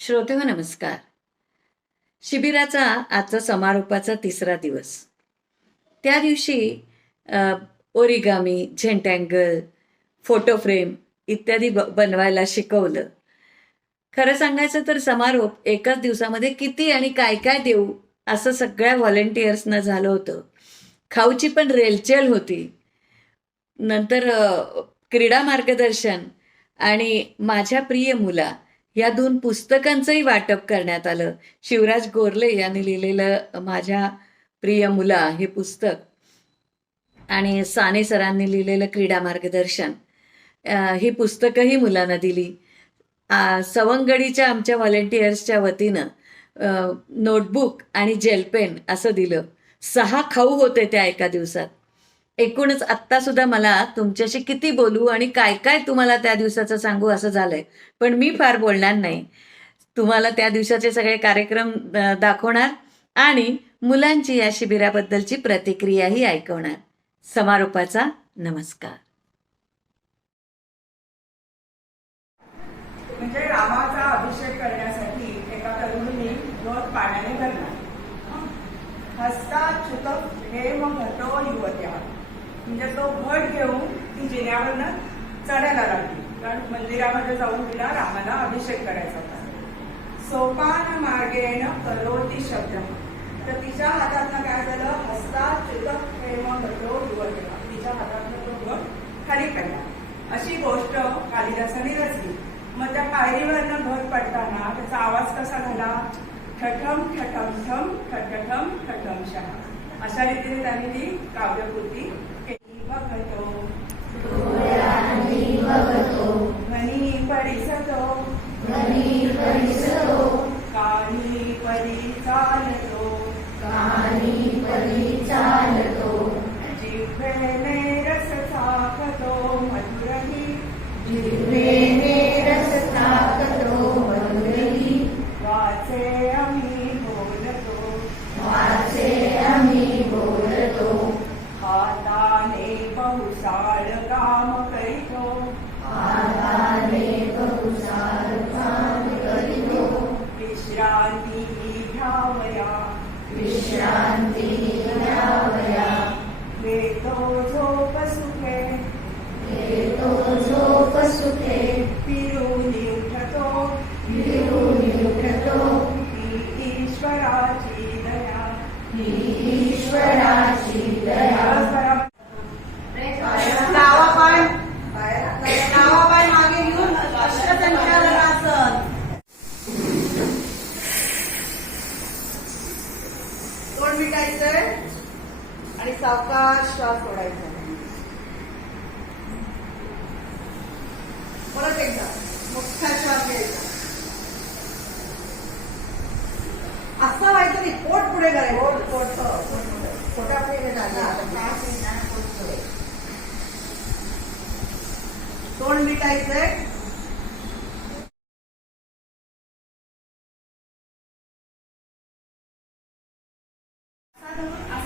श्रोते हो नमस्कार. शिबिराचा आजचा समारोपाचा तिसरा दिवस. त्या दिवशी ओरिगामी झेंटँगल फोटो फ्रेम इत्यादी ब बनवायला शिकवलं. खरं सांगायचं तर समारोप एकाच दिवसामध्ये किती आणि काय काय देऊ असं सगळ्या व्हॉलेंटियर्सनं झालं होतं. खाऊची पण रेलचेल होती. नंतर क्रीडा मार्गदर्शन आणि माझ्या प्रिय मुला या दोन पुस्तकांचंही वाटप करण्यात आलं. शिवराज गोरले यांनी लिहिलेलं माझ्या प्रिय मुला हे पुस्तक आणि साने सरांनी लिहिलेलं क्रीडा मार्गदर्शन ही पुस्तकंही मुलांना दिली. सवंगडीच्या आमच्या व्हॉलेंटियर्सच्या वतीनं नोटबुक आणि जेलपेन असं दिलं. सहा खाऊ होते त्या एका दिवसात. एकूणच आत्ता सुद्धा मला तुमच्याशी किती बोलू आणि काय काय तुम्हाला त्या दिवसाचं सांगू असं झालंय. पण मी फार बोलणार नाही. तुम्हाला त्या दिवसाचे सगळे कार्यक्रम दाखवणार आणि मुलांची या शिबिराबद्दलची प्रतिक्रियाही ऐकवणार. समारोपाचा नमस्कार. म्हणजे रामाचा अभिषेक करण्यासाठी एका तरुणीने दोन पाण्याने भरला हस्ता चुतक हेम घटो युवत्या म्हणजे तो घट घेऊन ती जिन्यावरनं चढायला लागली. कारण मंदिरामध्ये जाऊन तिला रामाला अभिषेक करायचा होता. सोपान मार्गेन करोती शब्द. तर तिच्या हातातनं काय झालं? हस्ता चुतक प्रेम घटो युवक तिच्या हातातनं तो घट खाली पडला. अशी गोष्ट कालिदासाने रचली. मग त्या पायरीवरनं घट पडताना त्याचा आवाज कसा झाला? ठठम ठठम ठम ठठम ठठम शहा अशा रीतीने त्यांनी ती काव्यकृती 那可以。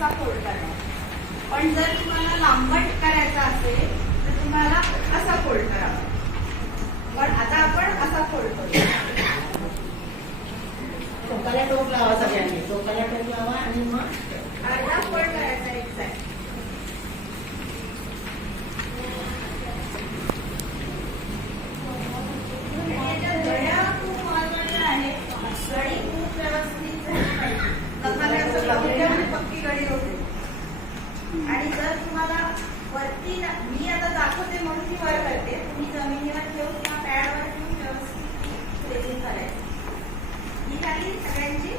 असा फोल्ड करा पण जर तुम्हाला लांबट करायचा असेल तर तुम्हाला असा फोल्ड करावा पण आता आपण असा फोल्ड करू टोकाला टोक लावा सगळ्यांनी टोकाला टोक लावा आणि मग अर्धा फोल्ड करायचा एक साईड घड्या खूप महत्त्वाच्या आहेत गडी खूप व्यवस्थित झाली पाहिजे. कसाल्याचं पक्क्यामध्ये पक्की गडी होते आणि जर तुम्हाला वरती ना- मी आता दाखवते म्हणून ती वर करते तुम्ही जमिनीवर ठेवून किंवा पॅडवर ठेवून व्यवस्थित फ्रेजिंग करायचं ही झाली सगळ्यांची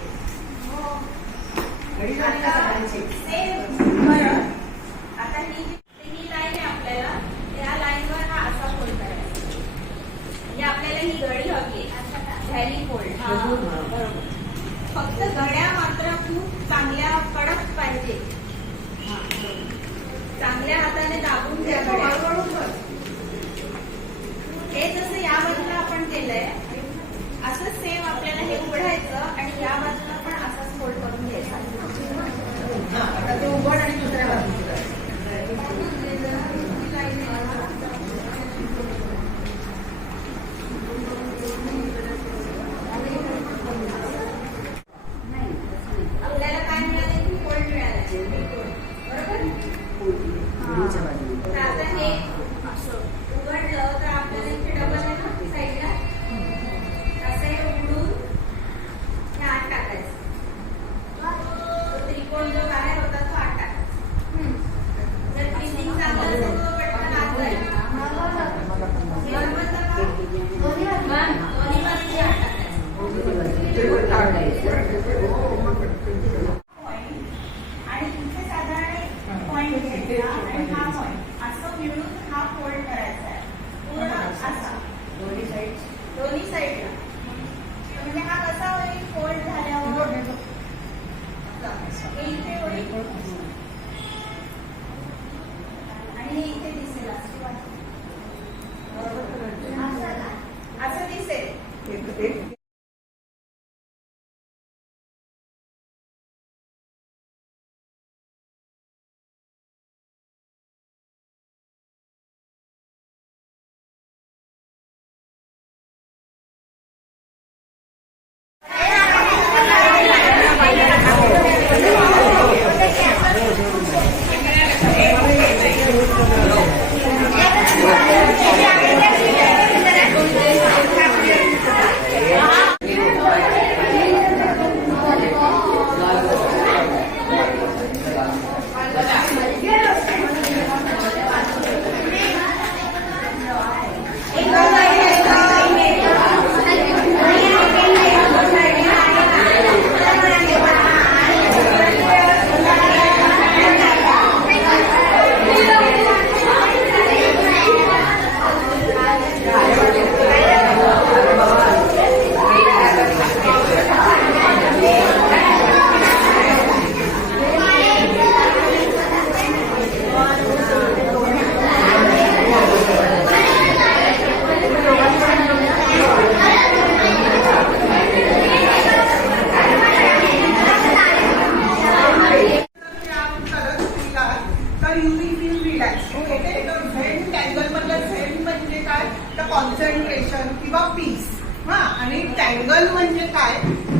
हो घडी झाली का सगळ्यांची? सेम बरं आता ही जी ही लाईन आहे आपल्याला त्या लाईनवर हा असा फोल्ड करायचा म्हणजे आपल्याला ही घडी हवी व्हॅली फोल्ड हा, बरोबर. फक्त घड्या मात्र खूप चांगल्या कडक पाहिजे हा, बरोबर. चांगल्या हाताने दाबून घ्या हळूहळू घड्या कर. हे जसं या बाजूला आपण केलंय असं सेम आपल्याला हे उघडायचं आणि या बाजूला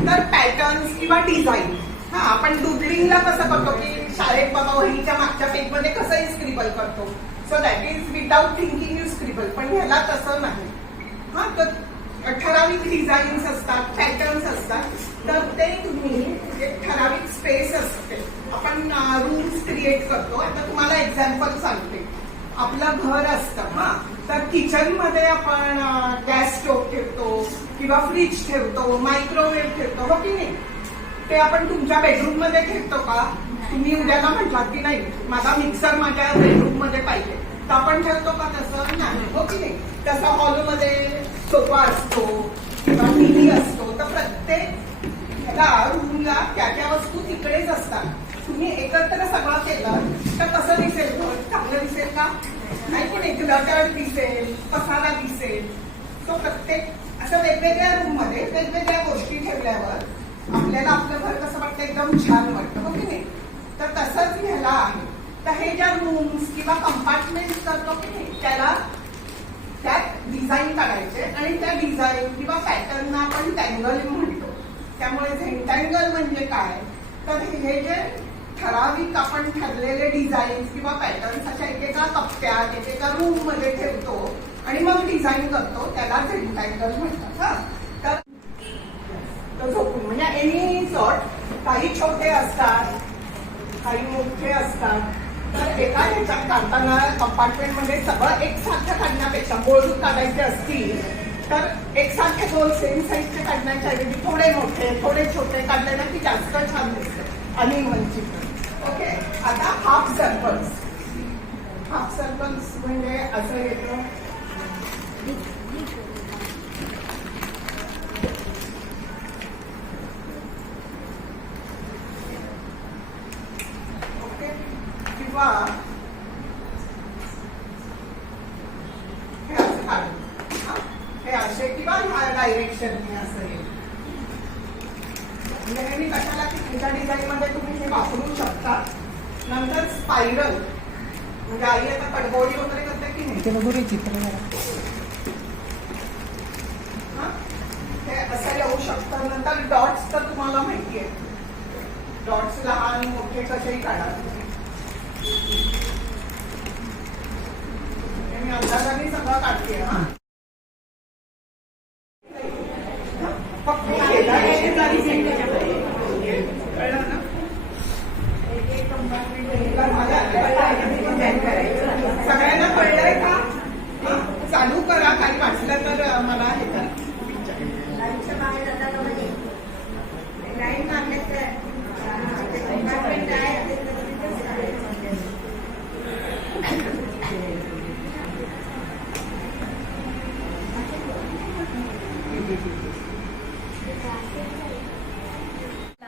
तर पॅटर्न्स किंवा डिझाईन हा आपण डुबलिंगला कसं करतो की शाळेत बाबा वहीच्या मागच्या पेजमध्ये कसंही स्क्रिबल करतो. So that is without thinking you scribble पण ह्याला तसं नाही. हा तर ठराविक डिझाईन्स असतात पॅटर्न्स असतात. तर ते तुम्ही एक ठराविक स्पेस असते. आपण रूम्स क्रिएट करतो. आता तुम्हाला एक्झाम्पल सांगते. आपलं घर असतं हा. तर किचनमध्ये आपण गॅस स्टोव ठेवतो किंवा फ्रीज ठेवतो मायक्रोवेव्ह ठेवतो हो की नाही? ते आपण तुमच्या बेडरूममध्ये ठेवतो का? तुम्ही उद्याला म्हटलात की नाही माझा मिक्सर माझ्या बेडरूममध्ये पाहिजे. तर आपण ठेवतो का तसं? नाही हो की नाही? तसं हॉलमध्ये सोफा असतो किंवा टीव्ही असतो. तर प्रत्येक ह्याला रूमला त्या त्या वस्तू तिकडेच असतात. तुम्ही एकत्र सगळं केलं तर कसं दिसेल? चांगलं दिसेल का? नाही पण एक लटर दिसेल पसारा दिसेल? तो प्रत्येक असं वेगवेगळ्या रूममध्ये वेगवेगळ्या गोष्टी ठेवल्यावर आपल्याला आपलं घर कसं वाटतं? एकदम छान वाटतं हो की नाही? तर तसंच ह्याला आहे. तर हे ज्या रूम्स किंवा कंपार्टमेंट करतो की नाही त्याला त्यात डिझाईन काढायचे आणि त्या डिझाईन किंवा पॅटर्नना आपण टँगल म्हणतो. त्यामुळे झेंटँगल म्हणजे काय? तर हे जे ठराविक आपण ठरलेले डिझाईन किंवा पॅटर्न्स अशा एकेका कप्प्यात एकेका रूममध्ये ठेवतो आणि मग डिझाईन करतो त्याला झेंटँगल म्हणतात हा. तर झोपून म्हणजे एनी सॉर्ट काही छोटे असतात काही मोठे असतात तर एका ह्याच्यात काढताना कंपार्टमेंटमध्ये सगळं एकसारखं काढण्यापेक्षा मोजून काढायचे असतील तर एकसारखे दोन सेम साईजचे काढण्याच्या ऐवजी थोडे मोठे थोडे छोटे काढले ना की जास्त छान दिसते. आणि वंचित ओके आता हाफ सरपंच हाफ सरपंच म्हणजे असं येतं. ओके किंवा हे असे किंवा ह्या डायरेक्शन असं हे म्हणजे हे मी कशाला की तुमच्या डिझाईन मध्ये तुम्ही हे शकता नंतर स्पायरल म्हणजे आई आता कडबोळी वगैरे करते की नाही? हा? हे असं येऊ शकतं. नंतर डॉट्स तर तुम्हाला माहिती आहे. डॉट्स लहान मोठे कसेही काढा मी अंदाजाने सगळं काढते हा फक्त केला शेजारी कळलं ना? तर माझ्या सगळ्यांना कळलंय का हा? चालू करा काही वाचलं तर मला हे करा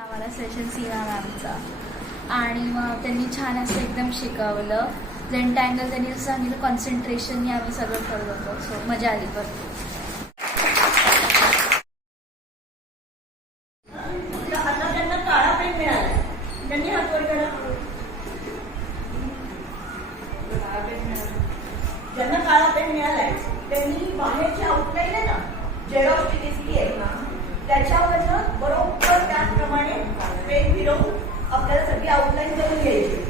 पहिला सेशन सीमा मॅमचा आणि मग त्यांनी छान असं एकदम शिकवलं. लेंट अँगल त्यांनी जसं सांगितलं कॉन्सन्ट्रेशनने आम्ही सगळं करत होतो. सो मजा आली पण आता त्यांना काळा त्यांनी ज्यांना काळा पेन मिळालाय त्यांनी बाहेरची आउटलाईन आहे ना झेरॉक्सची दिसली आहे ना त्याच्यावर बरोबर त्याचप्रमाणे पेन फिरवून आपल्याला सगळी आउटलाईन करून घ्यायची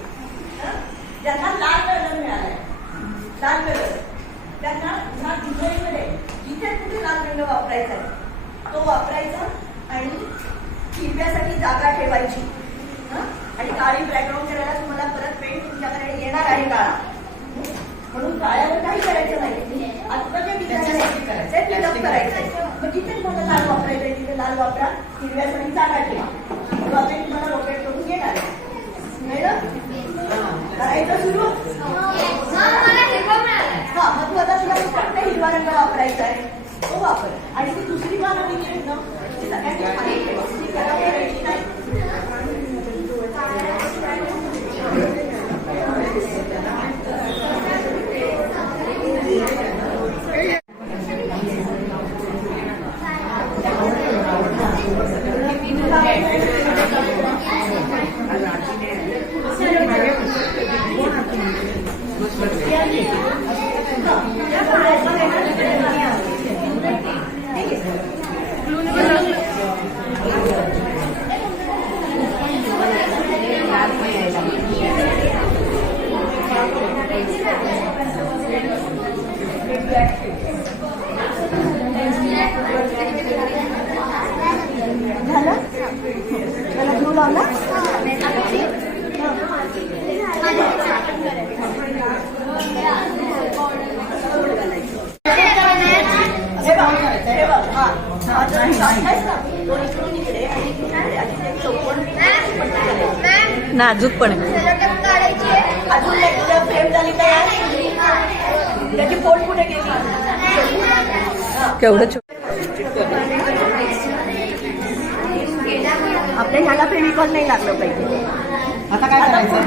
ज्यांना लाल कलर मिळालाय. लाल कलर. त्यांना ह्या डिझाईनमध्ये जिथे कुठे लाल रंग वापरायचा आहे तो वापरायचा आणि हिरव्यासाठी जागा ठेवायची. हं? आणि काळी बॅकग्राऊंड करायला तुम्हाला परत पेंट तुमच्याकडे येणार आहे काळा? म्हणून काळ्यावर काही करायचं नाही. आता जे डिझाईन आहे ते फिलअप करायचं. मग जिथे तुम्हाला लाल वापरायचं आहे तिथे लाल वापरा. हिरव्यासाठी जागा ठेवा. किंवा ते तुम्हाला रोटेट करून येणार आहे? करायचं सुरू? हा मग तू आता तुला फक्त हिरवा रंग वापरायचा आहे. तो वापर. आणि ती दुसरी पानं दिली आहेत ना ती सगळ्यांनी खाली ठेवा ती खराब करायची नाही झालं त्याला ग्लू लावला हे बघ, हे बघ, हा. हा, जर टाकलायस ना, तो इकडून इकडे आणि इकडून इकडे आणि ते चौकोन पट्टी करायची. नाजूक पण आहे. अजून एक तुझ्या फ्रेम झाली तयार त्याची फोड कुठे गेली केवढं आपल्या ह्याला फेविकॉल नाही लागलं पाहिजे. आता काय करायचं?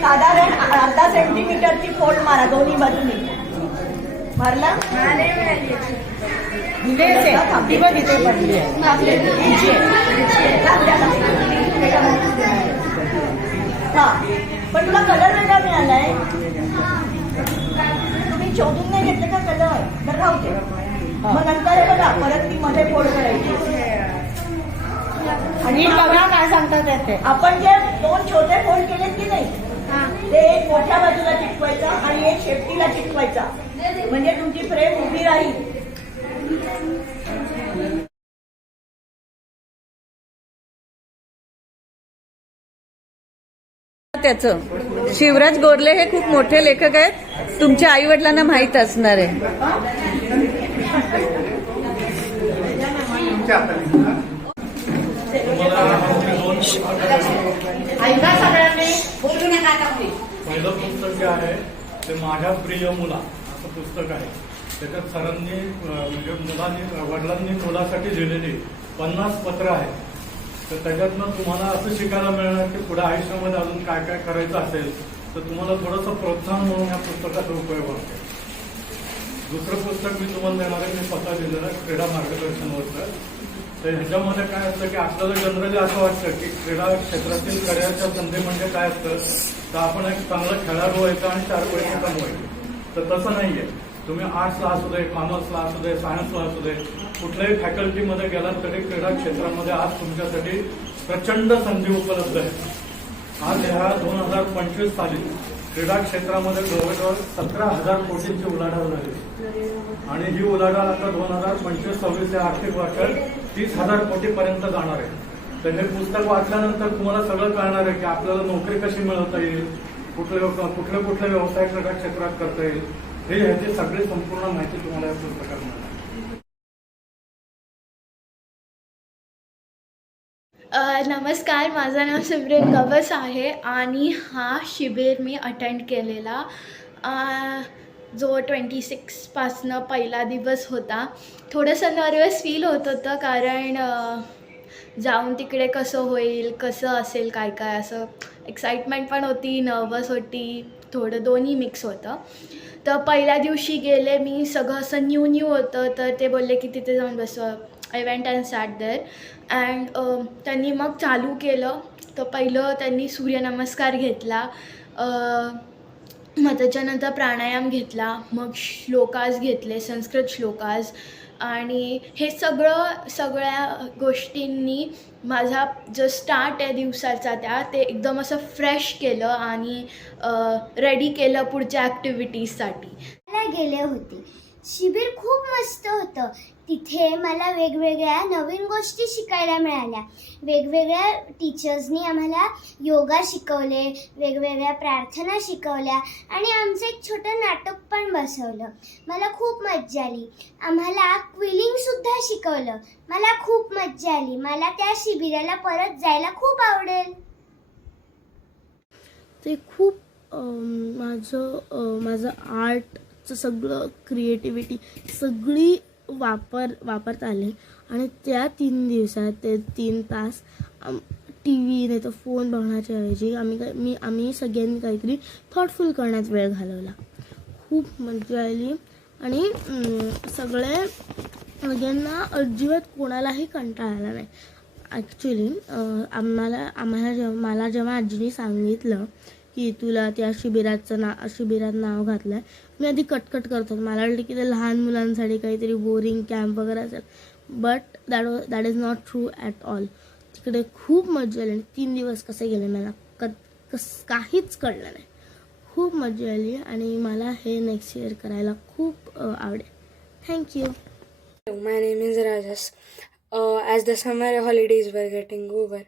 साधारण अर्धा सेंटीमीटरची फोल्ड मारा दोन्ही बाजूनी. मारला? हा. पण तुला कलर वेगळा मिळालाय. तुम्ही शोधून नाही घेतलं का कलर तर राहू दे. मग नंतर बघा परत ती मध्ये फोल्ड करायची. आणि बघा काय सांगतात ते आपण जे दोन छोटे फोल्ड केलेत की नाही ते एक मोठ्या बाजूला चिटकवायचा आणि एक शेपटीला चिटकवायचा म्हणजे तुमची फ्रेम उभी राहील. त्याचं शिवराज गोरले हे खूप मोठे लेखक आहेत. तुमच्या आई वडिलांना माहीत असणार आहे. ते माझ्या प्रिय मुला असं पुस्तक आहे. त्याच्यात सरांनी म्हणजे मुलांनी वडिलांनी मुलासाठी लिहिलेली पन्नास पत्र आहेत. तर त्याच्यातनं तुम्हाला असं शिकायला मिळणार की पुढे आयुष्यामध्ये अजून काय काय करायचं असेल तर तुम्हाला थोडंसं प्रोत्साहन म्हणून या पुस्तकाचा उपयोग होतो. दुसरं पुस्तक मी तुम्हाला देणार आहे मी स्वतः दिलेलं आहे, क्रीडा मार्गदर्शनवरचं. तर ह्याच्यामध्ये काय असतं की आपल्याला जनरली असं वाटतं की क्रीडा क्षेत्रातील करिअरच्या संधी म्हणजे काय असतं तर आपण एक चांगला खेळाडू व्हायचं आणि चार पैसे कमवायचे. तर तसं नाहीये. तुम्ही आर्ट्सला असू दे कॉमर्सला असू दे सायन्सला असू दे कुठल्याही फॅकल्टीमध्ये गेलात तरी क्रीडा क्षेत्रामध्ये आज तुमच्यासाठी प्रचंड संधी उपलब्ध आहे. आज ह्या दोन हजार पंचवीस साली क्रीडा क्षेत्रामध्ये जवळजवळ सतरा हजार कोटींची उलाढाल झाली. आणि ही उलाढाल आता दोन हजार पंचवीस सव्वीस या आर्थिक वर्षात तीस हजार कोटीपर्यंत जाणार आहे. तर हे पुस्तक वाचल्यानंतर तुम्हाला सगळं कळणार आहे की आपल्याला नोकरी कशी मिळवता येईल कुठले कुठले कुठले व्यवसाय क्रीडा क्षेत्रात करता येईल. हे ह्याची सगळी संपूर्ण माहिती तुम्हाला या पुस्तकात मिळणार. नमस्कार माझं नाव सुप्रिया कवस आहे आणि हा शिबिर मी अटेंड केलेला जो ट्वेंटी सिक्सपासनं पहिला दिवस होता. थोडंसं नर्वस फील होत होतं कारण जाऊन तिकडे कसं होईल कसं असेल काय काय असं एक्साइटमेंट पण होती नर्वस होती थोडं दोन्ही मिक्स होतं. तर पहिल्या दिवशी गेले मी सगळं असं न्यू न्यू होतं तर ते बोलले की तिथे जाऊन बसवा. I went and sat there and त्यांनी मग चालू केलं. तर पहिलं त्यांनी सूर्यनमस्कार घेतला. मग त्याच्यानंतर प्राणायाम घेतला. मग श्लोकास घेतले संस्कृत श्लोकास. आणि हे सगळं सगळ्या गोष्टींनी माझा जो स्टार्ट आहे दिवसाचा त्या ते एकदम असं फ्रेश केलं आणि रेडी केलं पुढच्या ॲक्टिव्हिटीजसाठी ला गेले होते. शिबिर खूप मस्त होतं. तिथे मला वेगवेगळ्या नवीन गोष्टी शिकायला मिळाल्या. वेगवेगळ्या टीचर्सनी आम्हाला योगा शिकवले वेगवेगळ्या प्रार्थना शिकवल्या आणि आमचं एक छोटं नाटक पण बसवलं. मला खूप मज्जा आली. आम्हाला क्विलिंगसुद्धा शिकवलं. मला खूप मज्जा आली. मला त्या शिबिराला परत जायला खूप आवडेल. ते खूप माझं माझं आर्टचं सगळं क्रिएटिव्हिटी सगळी वापर वापरता आले. आणि त्या तीन दिवसात ते तीन तास टी व्ही नाही तर फोन बघण्याच्या ऐवजी आम्ही काय मी आम्ही सगळ्यांनी काहीतरी थॉटफुल करण्यात वेळ घालवला. खूप मजा आली. आणि सगळे सगळ्यांना अजिबात कोणालाही कंटाळा आला नाही ॲक्च्युली आम्हाला आम्हाला जेव्हा मला जेव्हा आजीने सांगितलं की तुला त्या शिबिराचं ना शिबिरात नाव घातलं आहे मी आधी कटकट करतो. मला वाटलं की ते लहान मुलांसाठी काहीतरी बोरिंग कॅम्प वगैरे असेल. But that that is not true at all तिकडे खूप मजा आली आणि तीन दिवस कसे गेले मला? क कस काहीच कळलं नाही. खूप मजा आली आणि मला हे नेक्स्ट इयर करायला खूप आवडेल. Thank you my name is Rajas as the summer holidays were getting over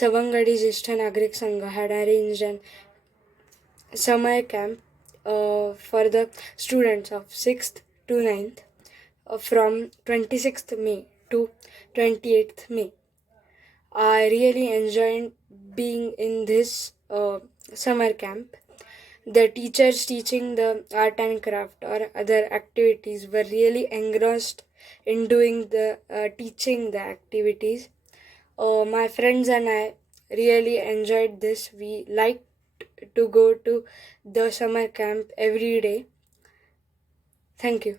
Savangadi Jyeshtha Nagarik Sangh had arrange and summer camp uh, for the students of 6th to 9th uh, from 26th May to 28th May. I really enjoyed being in this uh, summer camp. The teachers teaching the art and craft or other activities were really engrossed in doing the uh, teaching the activities. Uh, my friends and I really enjoyed this. We liked to go to the summer camp every day. Thank you.